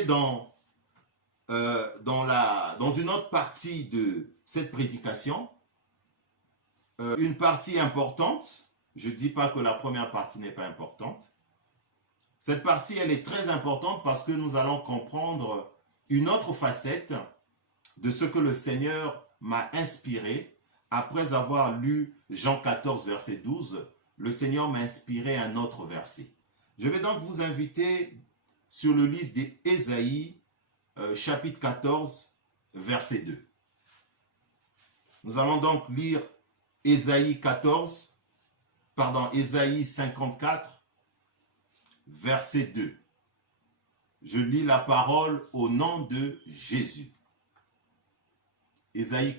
entrer dans une autre partie de cette prédication, une partie importante. Je ne dis pas que la première partie n'est pas importante. Cette partie, elle est très importante parce que nous allons comprendre une autre facette de ce que le Seigneur m'a inspiré. Après avoir lu Jean 14, verset 12, le Seigneur m'a inspiré un autre verset. Je vais donc vous inviter sur le livre d'Ésaïe, chapitre 14, verset 2. Nous allons donc lire Ésaïe 54, verset 2. Je lis la parole au nom de Jésus. Ésaïe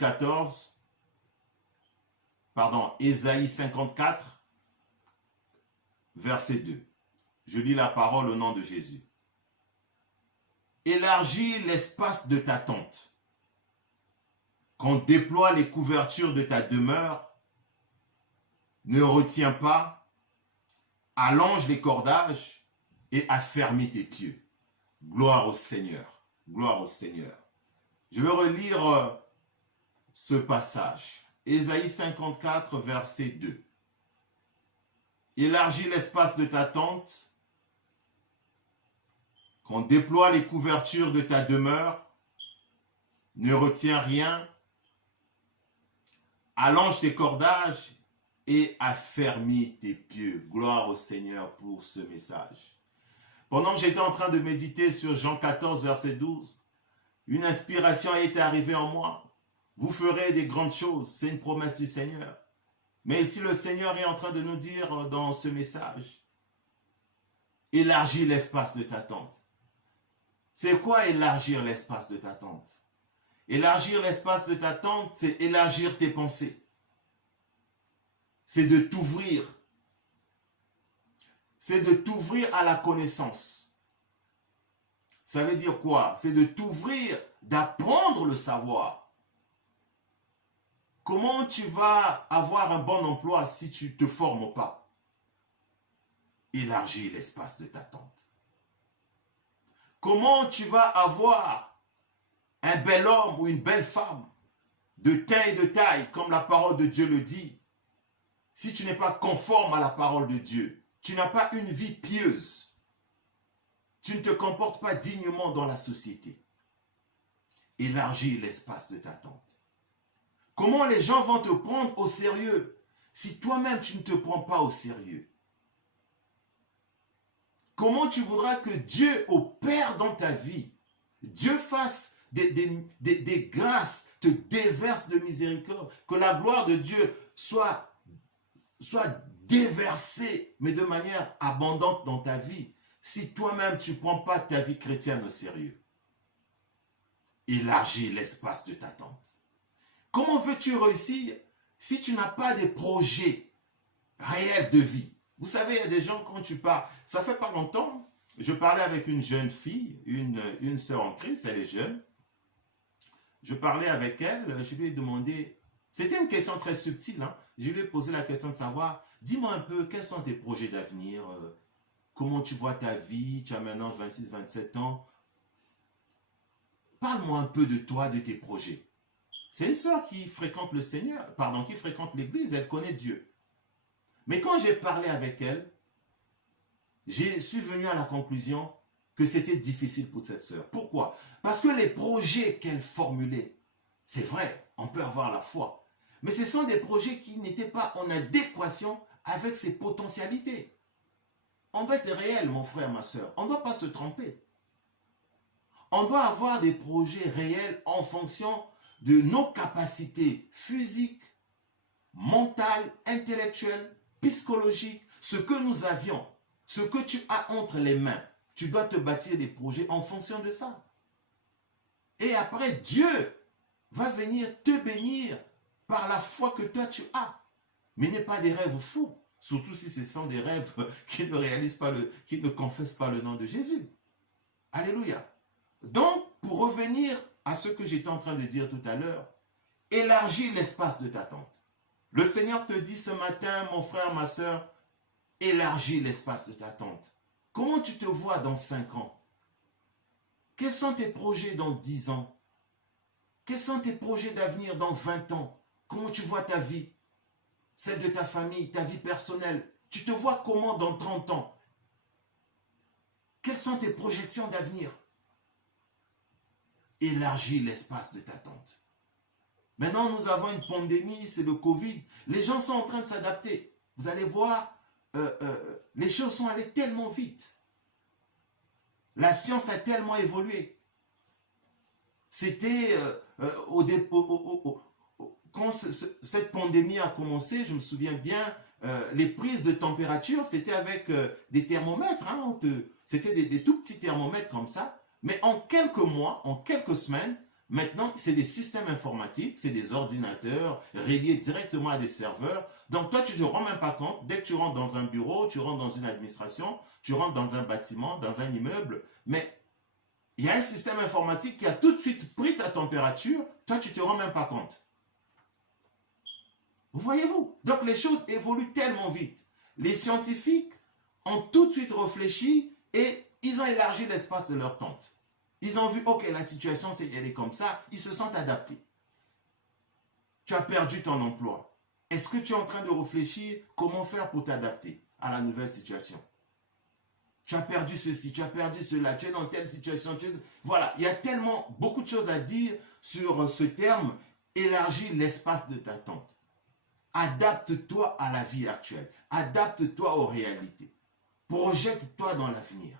54, verset 2. Je lis la parole au nom de Jésus. Élargis l'espace de ta tente. Qu'on déploie les couvertures de ta demeure. Ne retiens pas. Allonge les cordages et affermis tes pieds. Gloire au Seigneur. Gloire au Seigneur. Je vais relire ce passage. Ésaïe 54, verset 2. Élargis l'espace de ta tente. Qu'on déploie les couvertures de ta demeure. Ne retiens rien. Allonge tes cordages et affermis tes pieds. Gloire au Seigneur pour ce message. Pendant que j'étais en train de méditer sur Jean 14, verset 12, une inspiration est arrivée en moi. Vous ferez des grandes choses. C'est une promesse du Seigneur. Mais ici, le Seigneur est en train de nous dire dans ce message, élargis l'espace de ta tente. C'est quoi élargir l'espace de ta tente? Élargir l'espace de ta tente, c'est élargir tes pensées. C'est de t'ouvrir. C'est de t'ouvrir à la connaissance. Ça veut dire quoi? C'est de t'ouvrir, d'apprendre le savoir. Comment tu vas avoir un bon emploi si tu ne te formes pas? Élargis l'espace de ta tente. Comment tu vas avoir un bel homme ou une belle femme de taille, comme la parole de Dieu le dit, si tu n'es pas conforme à la parole de Dieu? Tu n'as pas une vie pieuse. Tu ne te comportes pas dignement dans la société. Élargis l'espace de ta tente. Comment les gens vont te prendre au sérieux si toi-même tu ne te prends pas au sérieux? Comment tu voudras que Dieu opère dans ta vie? Dieu fasse des grâces, te déverse de miséricorde, que la gloire de Dieu soit déversée, mais de manière abondante dans ta vie, si toi-même tu ne prends pas ta vie chrétienne au sérieux. Élargis l'espace de ta tente. Comment veux-tu réussir si tu n'as pas de projets réels de vie? Vous savez, il y a des gens, quand tu parles, ça fait pas longtemps, je parlais avec une jeune fille, une sœur en Christ, elle est jeune. Je parlais avec elle, je lui ai demandé, c'était une question très subtile, hein? Je lui ai posé la question de savoir, dis-moi un peu, quels sont tes projets d'avenir? Comment tu vois ta vie? Tu as maintenant 26, 27 ans. Parle-moi un peu de toi, de tes projets. C'est une sœur qui fréquente le Seigneur, qui fréquente l'église, elle connaît Dieu. Mais quand j'ai parlé avec elle, je suis venu à la conclusion que c'était difficile pour cette sœur. Pourquoi? Parce que les projets qu'elle formulait, c'est vrai, on peut avoir la foi, mais ce sont des projets qui n'étaient pas en adéquation avec ses potentialités. On doit être réel, mon frère, ma sœur. On ne doit pas se tromper. On doit avoir des projets réels en fonction de nos capacités physiques, mentales, intellectuelles, psychologiques, ce que nous avions, ce que tu as entre les mains. Tu dois te bâtir des projets en fonction de ça. Et après, Dieu va venir te bénir par la foi que toi tu as. Mais n'est pas des rêves fous, surtout si ce sont des rêves qui ne réalisent pas qui ne confessent pas le nom de Jésus. Alléluia. Donc, pour revenir à ce que j'étais en train de dire tout à l'heure, élargis l'espace de ta tente. Le Seigneur te dit ce matin, mon frère, ma soeur, élargis l'espace de ta tente. Comment tu te vois dans 5 ans? Quels sont tes projets dans 10 ans? Quels sont tes projets d'avenir dans 20 ans? Comment tu vois ta vie? Celle de ta famille, ta vie personnelle. Tu te vois comment dans 30 ans? Quelles sont tes projections d'avenir? Élargis l'espace de t'attente. Maintenant, nous avons une pandémie, c'est le Covid. Les gens sont en train de s'adapter. Vous allez voir, les choses sont allées tellement vite. La science a tellement évolué. C'était quand cette pandémie a commencé, je me souviens bien, les prises de température, c'était avec des thermomètres. Hein, c'était des tout petits thermomètres comme ça. Mais en quelques mois, en quelques semaines, maintenant, c'est des systèmes informatiques, c'est des ordinateurs reliés directement à des serveurs. Donc toi, tu ne te rends même pas compte. Dès que tu rentres dans un bureau, tu rentres dans une administration, tu rentres dans un bâtiment, dans un immeuble, mais il y a un système informatique qui a tout de suite pris ta température, toi, tu ne te rends même pas compte. Vous voyez-vous? Donc les choses évoluent tellement vite. Les scientifiques ont tout de suite réfléchi et ils ont élargi l'espace de leur tente. Ils ont vu, ok, la situation, elle est comme ça, ils se sont adaptés. Tu as perdu ton emploi. Est-ce que tu es en train de réfléchir comment faire pour t'adapter à la nouvelle situation? Tu as perdu ceci, tu as perdu cela, tu es dans telle situation. Voilà, il y a tellement, beaucoup de choses à dire sur ce terme, élargir l'espace de ta tente. Adapte-toi à la vie actuelle. Adapte-toi aux réalités. Projette-toi dans l'avenir.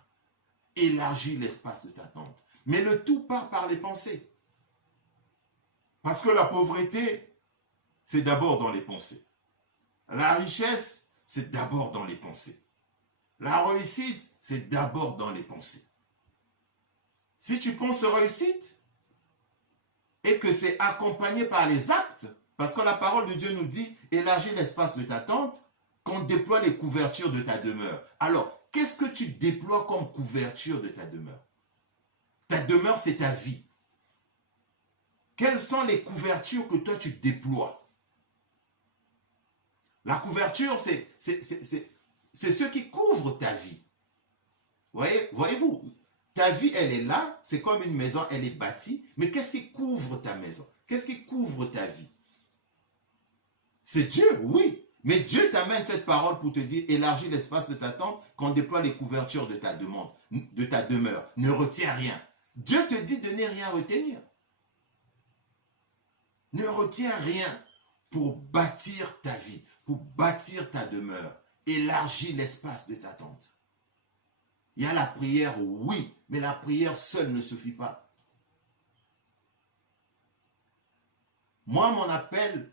Élargis l'espace de ta tente. Mais le tout part par les pensées. Parce que la pauvreté, c'est d'abord dans les pensées. La richesse, c'est d'abord dans les pensées. La réussite, c'est d'abord dans les pensées. Si tu penses réussite et que c'est accompagné par les actes, parce que la parole de Dieu nous dit, élargis l'espace de ta tente, qu'on déploie les couvertures de ta demeure. Alors, qu'est-ce que tu déploies comme couverture de ta demeure? Ta demeure, c'est ta vie. Quelles sont les couvertures que toi, tu déploies? La couverture, c'est ce qui couvre ta vie. Voyez-vous, ta vie, elle est là, c'est comme une maison, elle est bâtie, mais qu'est-ce qui couvre ta maison? Qu'est-ce qui couvre ta vie? C'est Dieu, oui. Mais Dieu t'amène cette parole pour te dire, élargis l'espace de ta tente, qu'on déploie les couvertures de ta demande, de ta demeure. Ne retiens rien. Dieu te dit de ne rien retenir. Ne retiens rien pour bâtir ta vie, pour bâtir ta demeure. Élargis l'espace de ta tente. Il y a la prière, oui, mais la prière seule ne suffit pas. Moi, mon appel,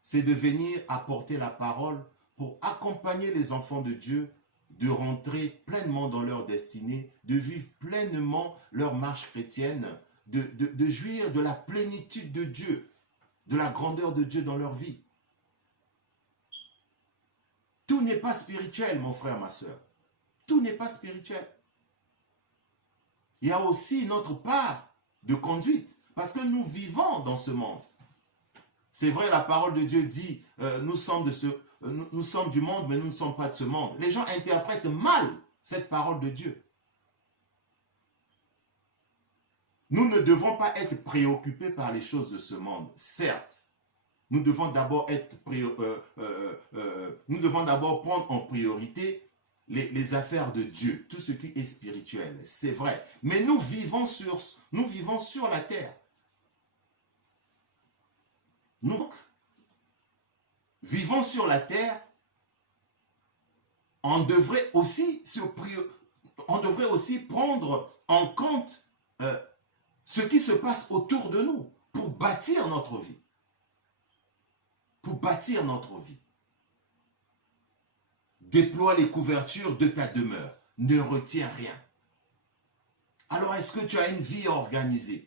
c'est de venir apporter la parole pour accompagner les enfants de Dieu de rentrer pleinement dans leur destinée, de vivre pleinement leur marche chrétienne, de jouir de la plénitude de Dieu, de la grandeur de Dieu dans leur vie. Tout n'est pas spirituel, mon frère, ma soeur. Tout n'est pas spirituel. Il y a aussi notre part de conduite, parce que nous vivons dans ce monde. C'est vrai, la parole de Dieu dit, nous sommes du monde, mais nous ne sommes pas de ce monde. Les gens interprètent mal cette parole de Dieu. Nous ne devons pas être préoccupés par les choses de ce monde, certes. Nous devons d'abord prendre en priorité les affaires de Dieu, tout ce qui est spirituel, c'est vrai. Mais nous vivons sur la terre. Donc, vivons sur la terre, on devrait aussi prendre en compte ce qui se passe autour de nous pour bâtir notre vie. Pour bâtir notre vie. Déploie les couvertures de ta demeure. Ne retiens rien. Alors, est-ce que tu as une vie organisée?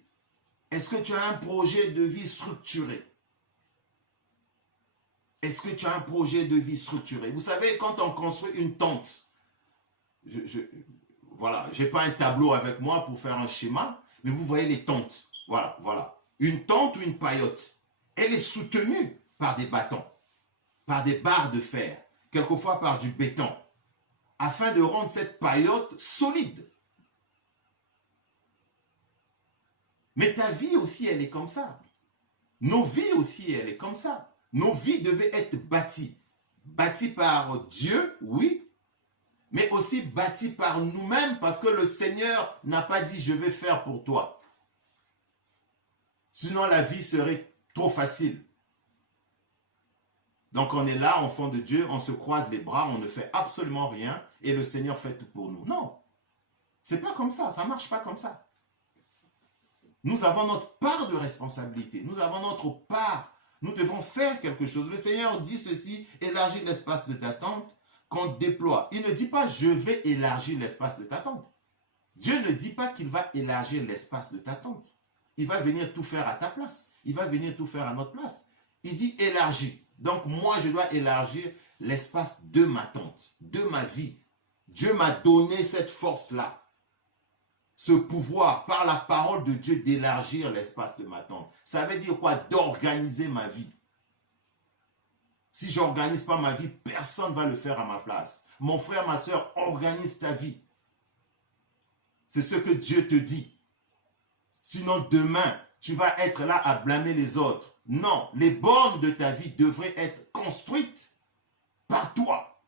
Est-ce que tu as un projet de vie structuré? Est-ce que tu as un projet de vie structuré? Vous savez, quand on construit une tente, voilà, je n'ai pas un tableau avec moi pour faire un schéma, mais vous voyez les tentes. Voilà. Une tente ou une paillote, elle est soutenue par des bâtons, par des barres de fer, quelquefois par du béton, afin de rendre cette paillote solide. Mais ta vie aussi, elle est comme ça. Nos vies aussi, elle est comme ça. Nos vies devaient être bâties. Bâties par Dieu, oui, mais aussi bâties par nous-mêmes parce que le Seigneur n'a pas dit « je vais faire pour toi ». Sinon, la vie serait trop facile. Donc, on est là, enfant de Dieu, on se croise les bras, on ne fait absolument rien et le Seigneur fait tout pour nous. Non, c'est pas comme ça marche pas comme ça. Nous avons notre part de responsabilité, nous avons notre part, nous devons faire quelque chose. Le Seigneur dit ceci, élargis l'espace de ta tente, qu'on déploie. Il ne dit pas, je vais élargir l'espace de ta tente. Dieu ne dit pas qu'il va élargir l'espace de ta tente. Il va venir tout faire à ta place. Il va venir tout faire à notre place. Il dit élargis. Donc moi, je dois élargir l'espace de ma tente, de ma vie. Dieu m'a donné cette force-là, ce pouvoir par la parole de Dieu d'élargir l'espace de ma tente. Ça veut dire quoi? D'organiser ma vie. Si je n'organise pas ma vie, personne ne va le faire à ma place. Mon frère, ma soeur, organise ta vie. C'est ce que Dieu te dit. Sinon, demain, tu vas être là à blâmer les autres. Non, les bornes de ta vie devraient être construites par toi.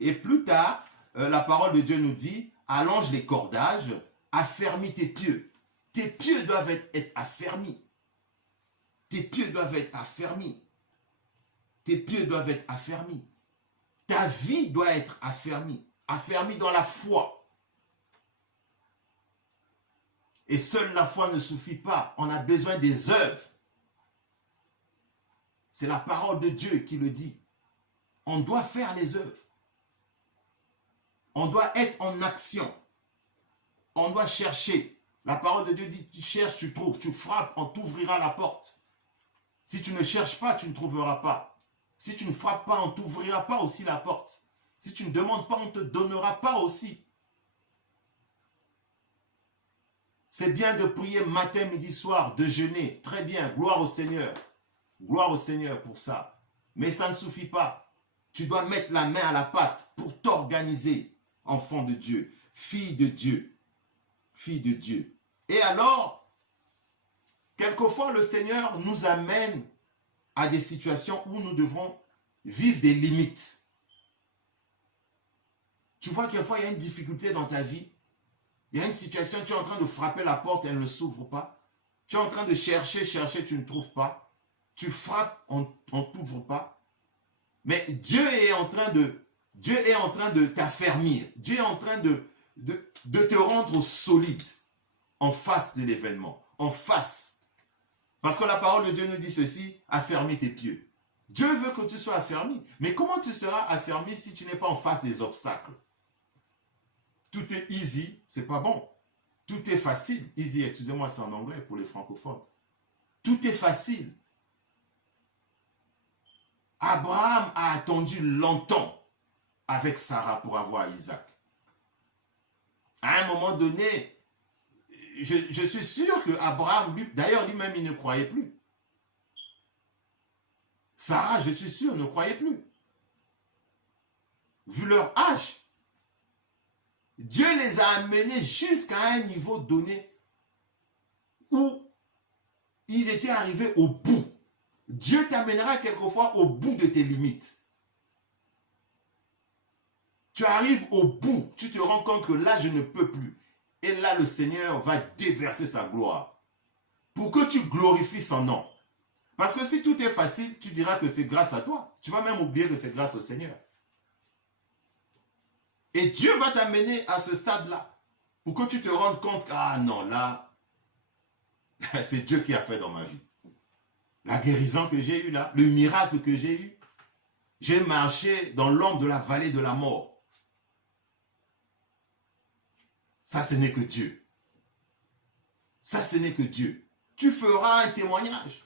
Et plus tard, la parole de Dieu nous dit, allonge les cordages, affermis tes pieds. Tes pieds doivent être affermis. Tes pieds doivent être affermis. Tes pieds doivent être affermis. Ta vie doit être affermie. Affermie dans la foi. Et seule la foi ne suffit pas. On a besoin des œuvres. C'est la parole de Dieu qui le dit. On doit faire les œuvres. On doit être en action. On doit chercher. La parole de Dieu dit, tu cherches, tu trouves. Tu frappes, on t'ouvrira la porte. Si tu ne cherches pas, tu ne trouveras pas. Si tu ne frappes pas, on ne t'ouvrira pas aussi la porte. Si tu ne demandes pas, on ne te donnera pas aussi. C'est bien de prier matin, midi, soir, de jeûner. Très bien, gloire au Seigneur. Gloire au Seigneur pour ça. Mais ça ne suffit pas. Tu dois mettre la main à la pâte pour t'organiser, enfant de Dieu, fille de Dieu, fille de Dieu. Et alors, quelquefois, le Seigneur nous amène à des situations où nous devons vivre des limites. Tu vois, quelquefois, il y a une difficulté dans ta vie. Il y a une situation, tu es en train de frapper la porte, elle ne s'ouvre pas. Tu es en train de chercher, tu ne trouves pas. Tu frappes, on ne t'ouvre pas. Mais Dieu est en train de t'affermir. Dieu est en train de te rendre solide en face de l'événement, en face. Parce que la parole de Dieu nous dit ceci, affermis tes pieds. Dieu veut que tu sois affermi. Mais comment tu seras affermi si tu n'es pas en face des obstacles? Tout est easy, c'est pas bon. Tout est facile. Easy, excusez-moi, c'est en anglais pour les francophones. Tout est facile. Abraham a attendu longtemps avec Sarah pour avoir Isaac. À un moment donné, je suis sûr que Abraham, d'ailleurs lui-même, il ne croyait plus. Sarah, je suis sûr, ne croyait plus. Vu leur âge, Dieu les a amenés jusqu'à un niveau donné où ils étaient arrivés au bout. Dieu t'amènera quelquefois au bout de tes limites. Tu arrives au bout, tu te rends compte que là, je ne peux plus. Et là, le Seigneur va déverser sa gloire pour que tu glorifies son nom. Parce que si tout est facile, tu diras que c'est grâce à toi. Tu vas même oublier que c'est grâce au Seigneur. Et Dieu va t'amener à ce stade-là pour que tu te rendes compte que, ah non, là, c'est Dieu qui a fait dans ma vie. La guérison que j'ai eue là, le miracle que j'ai eu, j'ai marché dans l'ombre de la vallée de la mort. Ça, ce n'est que Dieu. Ça, ce n'est que Dieu. Tu feras un témoignage.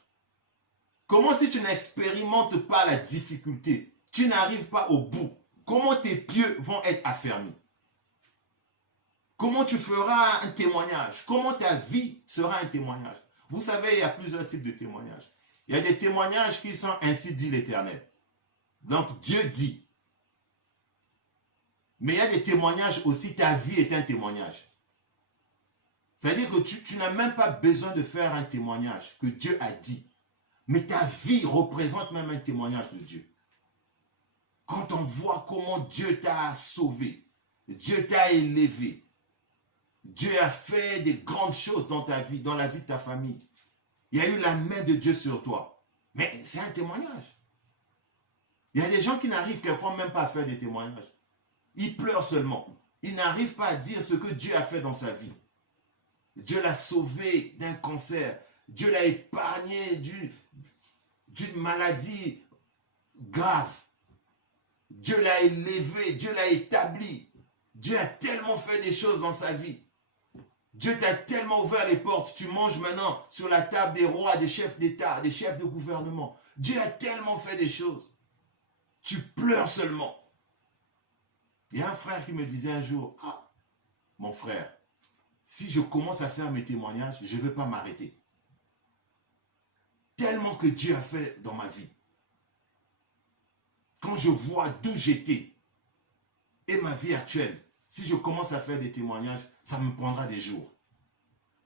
Comment si tu n'expérimentes pas la difficulté, tu n'arrives pas au bout, comment tes pieds vont être affermis? Comment tu feras un témoignage? Comment ta vie sera un témoignage? Vous savez, il y a plusieurs types de témoignages. Il y a des témoignages qui sont ainsi dit l'Éternel. Donc Dieu dit. Mais il y a des témoignages aussi, ta vie est un témoignage. C'est-à-dire que tu n'as même pas besoin de faire un témoignage que Dieu a dit. Mais ta vie représente même un témoignage de Dieu. Quand on voit comment Dieu t'a sauvé, Dieu t'a élevé, Dieu a fait des grandes choses dans ta vie, dans la vie de ta famille. Il y a eu la main de Dieu sur toi. Mais c'est un témoignage. Il y a des gens qui n'arrivent quelquefois même pas à faire des témoignages. Ils pleurent seulement. Ils n'arrivent pas à dire ce que Dieu a fait dans sa vie. Dieu l'a sauvé d'un cancer. Dieu l'a épargné d'une maladie grave. Dieu l'a élevé, Dieu l'a établi. Dieu a tellement fait des choses dans sa vie. Dieu t'a tellement ouvert les portes. Tu manges maintenant sur la table des rois, des chefs d'État, des chefs de gouvernement. Dieu a tellement fait des choses. Tu pleures seulement. Il y a un frère qui me disait un jour, « Ah, mon frère, si je commence à faire mes témoignages, je ne vais pas m'arrêter. Tellement que Dieu a fait dans ma vie. Quand je vois d'où j'étais et ma vie actuelle, si je commence à faire des témoignages, ça me prendra des jours. »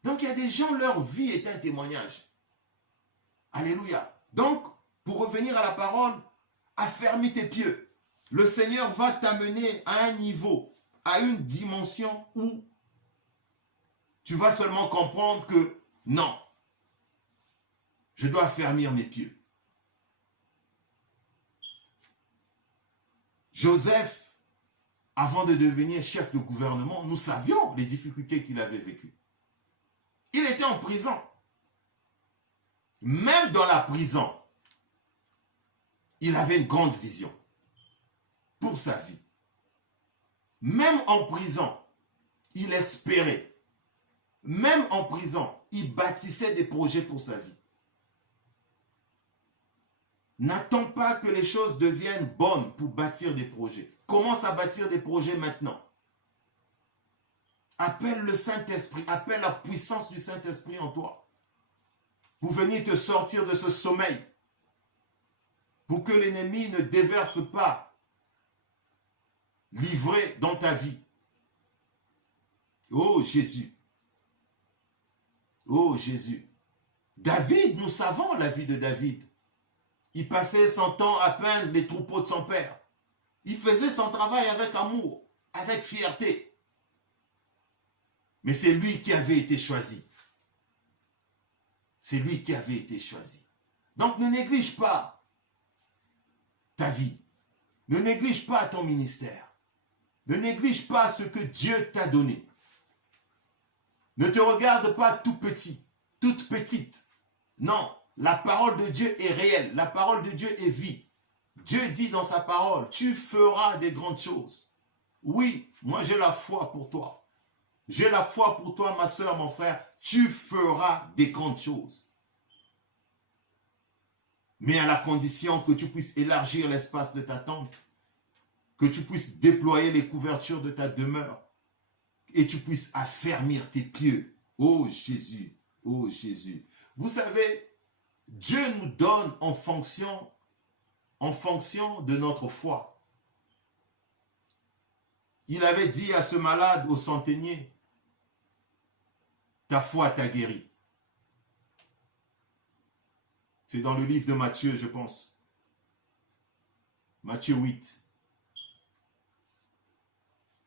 Donc il y a des gens, leur vie est un témoignage. Alléluia. Donc, pour revenir à la parole, affermis tes pieds. Le Seigneur va t'amener à un niveau, à une dimension où tu vas seulement comprendre que non, je dois affermir mes pieds. Joseph, avant de devenir chef de gouvernement, nous savions les difficultés qu'il avait vécues. Il était en prison. Même dans la prison, il avait une grande vision pour sa vie. Même en prison, il espérait. Même en prison, il bâtissait des projets pour sa vie. N'attends pas que les choses deviennent bonnes pour bâtir des projets. Commence à bâtir des projets maintenant. Appelle le Saint-Esprit, appelle la puissance du Saint-Esprit en toi pour venir te sortir de ce sommeil, pour que l'ennemi ne déverse pas livré dans ta vie. Oh Jésus. Oh Jésus. David, nous savons la vie de David. Il passait son temps à peindre les troupeaux de son père. Il faisait son travail avec amour, avec fierté. Mais c'est lui qui avait été choisi. C'est lui qui avait été choisi. Donc ne néglige pas ta vie. Ne néglige pas ton ministère. Ne néglige pas ce que Dieu t'a donné. Ne te regarde pas tout petit, toute petite. Non, la parole de Dieu est réelle. La parole de Dieu est vie. Dieu dit dans sa parole, tu feras des grandes choses. Oui, moi j'ai la foi pour toi. J'ai la foi pour toi, ma soeur, mon frère. Tu feras des grandes choses. Mais à la condition que tu puisses élargir l'espace de ta tente, que tu puisses déployer les couvertures de ta demeure et tu puisses affermir tes pieds. Oh Jésus, oh Jésus. Vous savez, Dieu nous donne en fonction de notre foi. Il avait dit à ce malade, au centenier, ta foi t'a guéri. C'est dans le livre de Matthieu, je pense. Matthieu 8.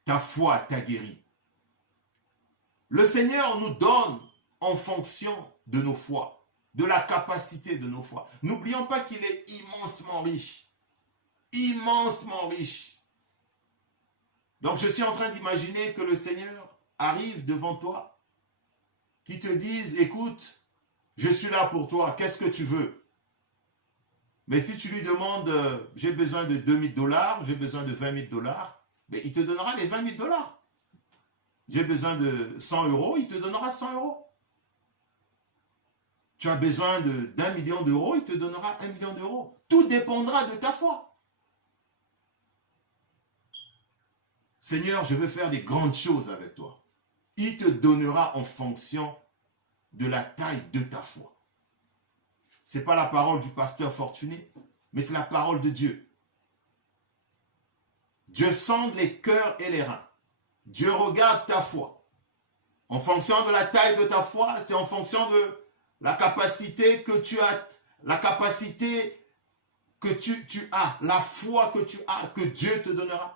Ta foi t'a guéri. Le Seigneur nous donne en fonction de nos foi, de la capacité de nos foi. N'oublions pas qu'il est immensement riche. Immensement riche. Donc je suis en train d'imaginer que le Seigneur arrive devant toi, qui te dise, écoute, je suis là pour toi, qu'est-ce que tu veux? Mais si tu lui demandes, j'ai besoin de 2000 $, j'ai besoin de 20 000 $, mais il te donnera les 20 000 $. J'ai besoin de 100 €, il te donnera 100 €. Tu as besoin d'1 million d'euros, il te donnera 1 million d'euros. Tout dépendra de ta foi. Seigneur, je veux faire des grandes choses avec toi. Il te donnera en fonction de la taille de ta foi. Ce n'est pas la parole du pasteur fortuné, mais c'est la parole de Dieu. Dieu sonde les cœurs et les reins. Dieu regarde ta foi. En fonction de la taille de ta foi, c'est en fonction de la capacité que tu as, la capacité que tu as, la foi que tu as, que Dieu te donnera.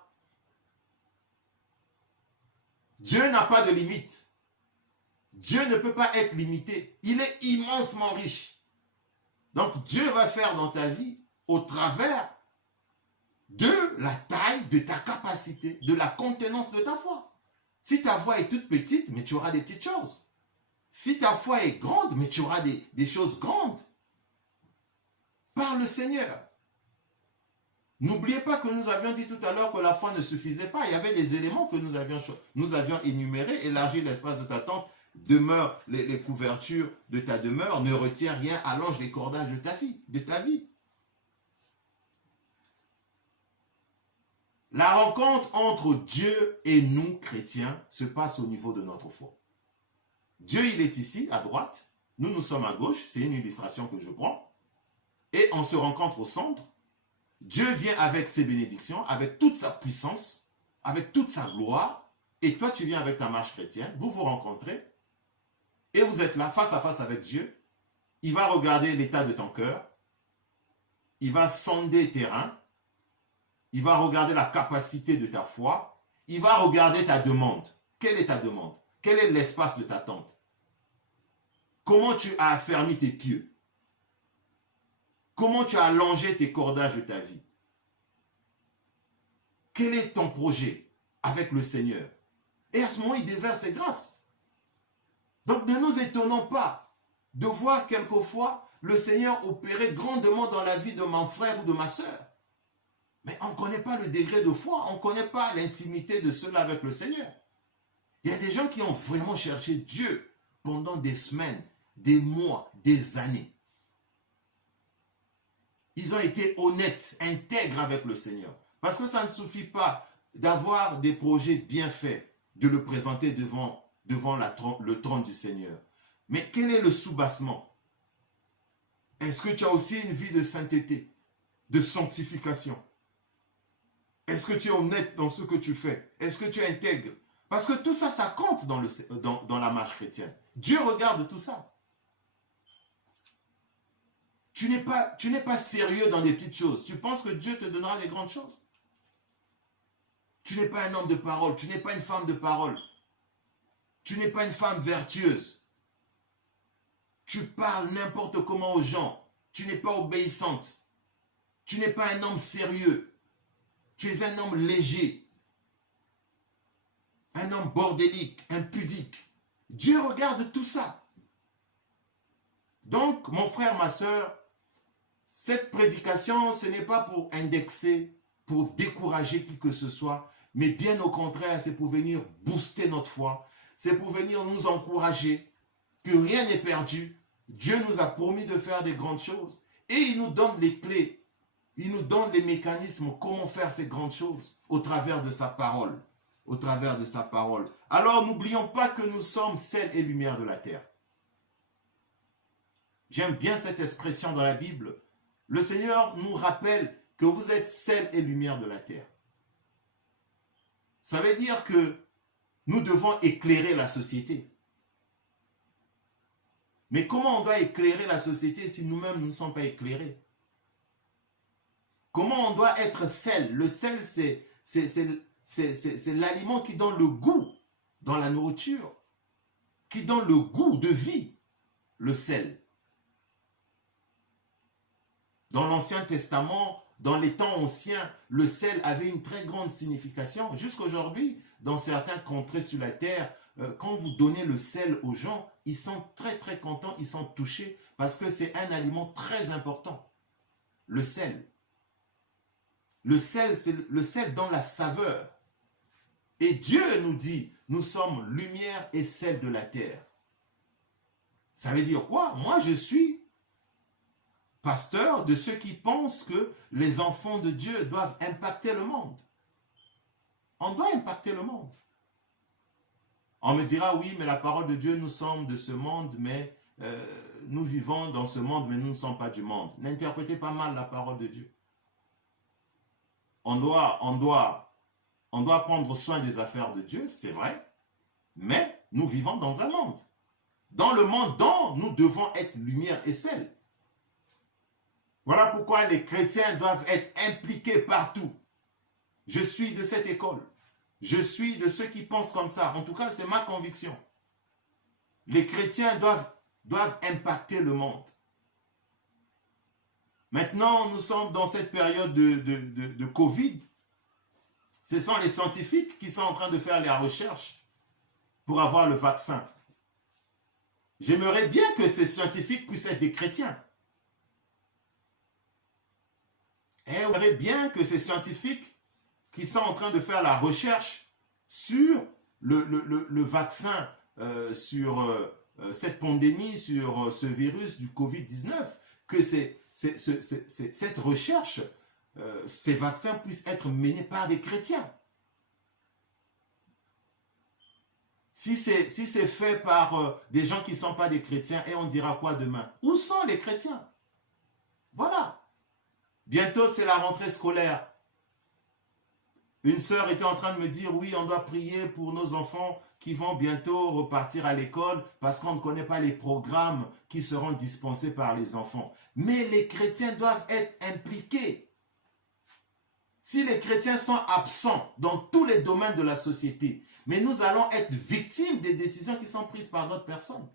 Dieu n'a pas de limite. Dieu ne peut pas être limité. Il est immensement riche. Donc Dieu va faire dans ta vie au travers de la taille, de ta capacité, de la contenance de ta foi. Si ta foi est toute petite, mais tu auras des petites choses. Si ta foi est grande, mais tu auras des choses grandes. Par le Seigneur. N'oubliez pas que nous avions dit tout à l'heure que la foi ne suffisait pas. Il y avait des éléments que nous avions énumérés. Élargir l'espace de ta tente, demeure les couvertures de ta demeure, ne retiens rien, allonge les cordages de ta vie. La rencontre entre Dieu et nous, chrétiens, se passe au niveau de notre foi. Dieu, il est ici, à droite. Nous sommes à gauche. C'est une illustration que je prends. Et on se rencontre au centre. Dieu vient avec ses bénédictions, avec toute sa puissance, avec toute sa gloire. Et toi, tu viens avec ta marche chrétienne. Vous vous rencontrez. Et vous êtes là, face à face avec Dieu. Il va regarder l'état de ton cœur. Il va sonder tes reins. Il va regarder la capacité de ta foi. Il va regarder ta demande. Quelle est ta demande? Quel est l'espace de ta tente? Comment tu as affermi tes pieds? Comment tu as allongé tes cordages de ta vie? Quel est ton projet avec le Seigneur? Et à ce moment, il déverse ses grâces. Donc ne nous étonnons pas de voir quelquefois le Seigneur opérer grandement dans la vie de mon frère ou de ma soeur. Mais on ne connaît pas le degré de foi, on ne connaît pas l'intimité de ceux-là avec le Seigneur. Il y a des gens qui ont vraiment cherché Dieu pendant des semaines, des mois, des années. Ils ont été honnêtes, intègres avec le Seigneur. Parce que ça ne suffit pas d'avoir des projets bien faits, de le présenter devant le trône du Seigneur. Mais quel est le soubassement? Est-ce que tu as aussi une vie de sainteté, de sanctification? Est-ce que tu es honnête dans ce que tu fais? Est-ce que tu es intègre? Parce que tout ça, ça compte dans la marche chrétienne. Dieu regarde tout ça. Tu n'es pas sérieux dans des petites choses. Tu penses que Dieu te donnera des grandes choses. Tu n'es pas un homme de parole. Tu n'es pas une femme de parole. Tu n'es pas une femme vertueuse. Tu parles n'importe comment aux gens. Tu n'es pas obéissante. Tu n'es pas un homme sérieux. Tu es un homme léger. Un homme bordélique, impudique. Dieu regarde tout ça. Donc, mon frère, ma soeur, cette prédication, ce n'est pas pour indexer, pour décourager qui que ce soit, mais bien au contraire, c'est pour venir booster notre foi. C'est pour venir nous encourager que rien n'est perdu. Dieu nous a promis de faire des grandes choses. Et il nous donne les clés. Il nous donne les mécanismes, comment faire ces grandes choses au travers de sa parole. Au travers de sa parole. Alors, n'oublions pas que nous sommes sel et lumière de la terre. J'aime bien cette expression dans la Bible. Le Seigneur nous rappelle que vous êtes sel et lumière de la terre. Ça veut dire que nous devons éclairer la société. Mais comment on doit éclairer la société si nous-mêmes nous ne sommes pas éclairés? Comment on doit être sel? Le sel, c'est l'aliment qui donne le goût dans la nourriture, qui donne le goût de vie, le sel. Dans l'Ancien Testament, dans les temps anciens, le sel avait une très grande signification. Jusqu'aujourd'hui, dans certains contrées sur la terre, quand vous donnez le sel aux gens, ils sont très très contents, ils sont touchés parce que c'est un aliment très important. Le sel. Le sel, c'est le sel dans la saveur. Et Dieu nous dit, nous sommes lumière et sel de la terre. Ça veut dire quoi? Moi, je suis pasteur de ceux qui pensent que les enfants de Dieu doivent impacter le monde. On doit impacter le monde. On me dira, oui, mais la parole de Dieu, nous sommes de ce monde, mais nous vivons dans ce monde, mais nous ne sommes pas du monde. N'interprétez pas mal la parole de Dieu. On doit prendre soin des affaires de Dieu, c'est vrai, mais Nous vivons dans un monde. Dans le monde dont nous devons être lumière et sel. Voilà pourquoi les chrétiens doivent être impliqués partout. Je suis de cette école. Je suis de ceux qui pensent comme ça. En tout cas, c'est ma conviction. Les chrétiens doivent impacter le monde. Maintenant, nous sommes dans cette période de Covid. Ce sont les scientifiques qui sont en train de faire les recherches pour avoir le vaccin. J'aimerais bien que ces scientifiques puissent être des chrétiens. Et j'aimerais bien que ces scientifiques qui sont en train de faire la recherche sur le vaccin, sur cette pandémie, sur ce virus du Covid-19, que cette recherche, ces vaccins puissent être menés par des chrétiens. Si c'est fait par des gens qui ne sont pas des chrétiens, et on dira quoi demain? Où sont les chrétiens? Voilà. Bientôt, c'est la rentrée scolaire. Une sœur était en train de me dire, oui, on doit prier pour nos enfants qui vont bientôt repartir à l'école parce qu'on ne connaît pas les programmes qui seront dispensés par les enfants. Mais les chrétiens doivent être impliqués. Si les chrétiens sont absents dans tous les domaines de la société, mais nous allons être victimes des décisions qui sont prises par d'autres personnes.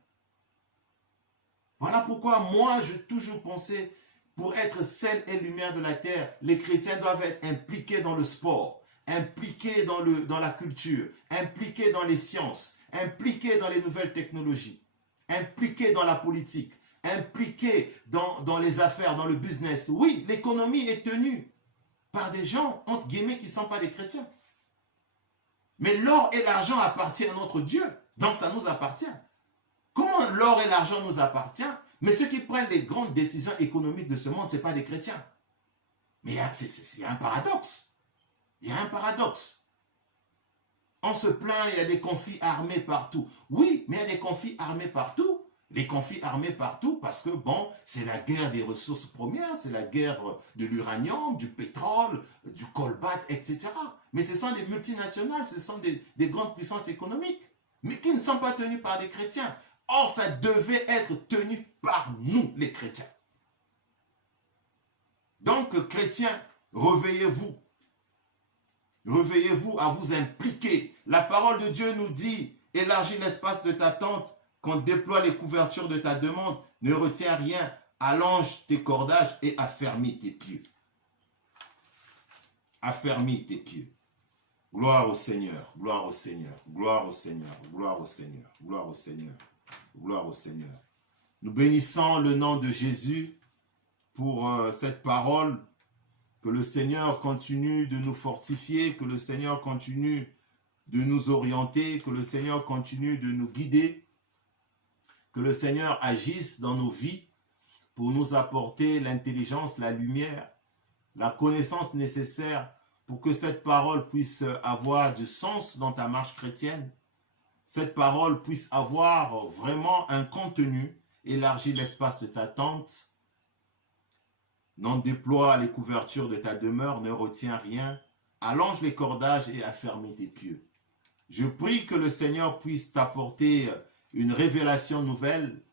Voilà pourquoi moi, j'ai toujours pensé, pour être sel et lumière de la terre, les chrétiens doivent être impliqués dans le sport, impliqués dans la culture, impliqués dans les sciences, impliqués dans les nouvelles technologies, impliqués dans la politique, impliqués dans les affaires, dans le business. Oui, l'économie est tenue par des gens, entre guillemets, qui ne sont pas des chrétiens. Mais l'or et l'argent appartiennent à notre Dieu, donc ça nous appartient. Comment l'or et l'argent nous appartiennent? Mais ceux qui prennent les grandes décisions économiques de ce monde, ce n'est pas des chrétiens. Mais il y a un paradoxe. Il y a un paradoxe. On se plaint, il y a des conflits armés partout. Oui, mais il y a des conflits armés partout. Les conflits armés partout parce que, bon, c'est la guerre des ressources premières, c'est la guerre de l'uranium, du pétrole, du colbate, etc. Mais ce sont des multinationales, ce sont des grandes puissances économiques, mais qui ne sont pas tenues par des chrétiens. Or, ça devait être tenu par nous, les chrétiens. Donc, chrétiens, réveillez-vous. Réveillez-vous à vous impliquer. La parole de Dieu nous dit, élargis l'espace de ta tente, qu'on déploie les couvertures de ta demande, ne retiens rien, allonge tes cordages et affermis tes pieds. Affermis tes pieds. Gloire au Seigneur, gloire au Seigneur, gloire au Seigneur, gloire au Seigneur, gloire au Seigneur, gloire au Seigneur. Nous bénissons le nom de Jésus pour cette parole. Que le Seigneur continue de nous fortifier, que le Seigneur continue de nous orienter, que le Seigneur continue de nous guider, que le Seigneur agisse dans nos vies pour nous apporter l'intelligence, la lumière, la connaissance nécessaire pour que cette parole puisse avoir du sens dans ta marche chrétienne. Cette parole puisse avoir vraiment un contenu, élargir l'espace de ta tente. Non, déploie les couvertures de ta demeure, ne retiens rien, allonge les cordages et affermis tes pieds. Je prie que le Seigneur puisse t'apporter une révélation nouvelle,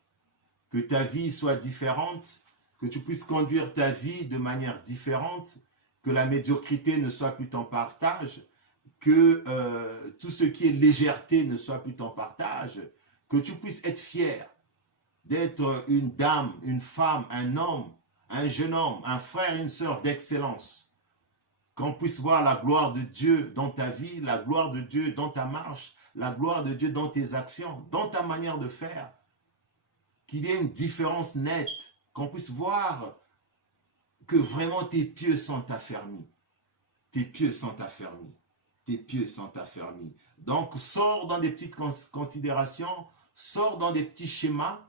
que ta vie soit différente, que tu puisses conduire ta vie de manière différente, que la médiocrité ne soit plus ton partage, que tout ce qui est légèreté ne soit plus ton partage, que tu puisses être fier d'être une dame, une femme, un homme, un jeune homme, un frère, une sœur d'excellence. Qu'on puisse voir la gloire de Dieu dans ta vie, la gloire de Dieu dans ta marche, la gloire de Dieu dans tes actions, dans ta manière de faire. Qu'il y ait une différence nette, qu'on puisse voir que vraiment tes pieds sont affermis. Tes pieds sont affermis. Tes pieds sont affermis. Donc, sors dans des petites considérations, sors dans des petits schémas,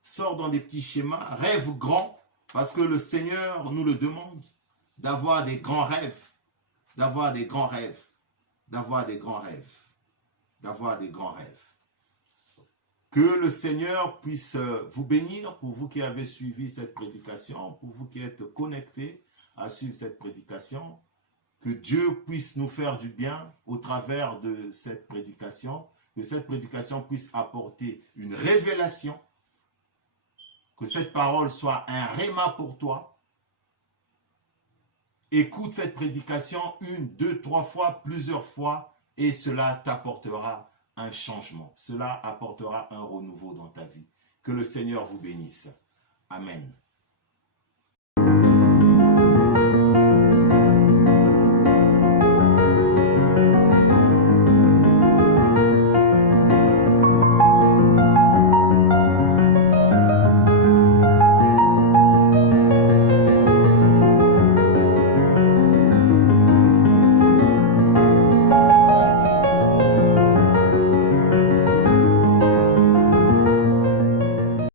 sors dans des petits schémas, rêve grand, parce que le Seigneur nous le demande, d'avoir des grands rêves, d'avoir des grands rêves, d'avoir des grands rêves, d'avoir des grands rêves. Que le Seigneur puisse vous bénir pour vous qui avez suivi cette prédication, pour vous qui êtes connectés à suivre cette prédication. Que Dieu puisse nous faire du bien au travers de cette prédication. que cette prédication puisse apporter une révélation, que cette parole soit un réma pour toi. Écoute cette prédication 1, 2, 3 fois, plusieurs fois, et cela t'apportera un changement. Cela apportera un renouveau dans ta vie. Que le Seigneur vous bénisse. Amen.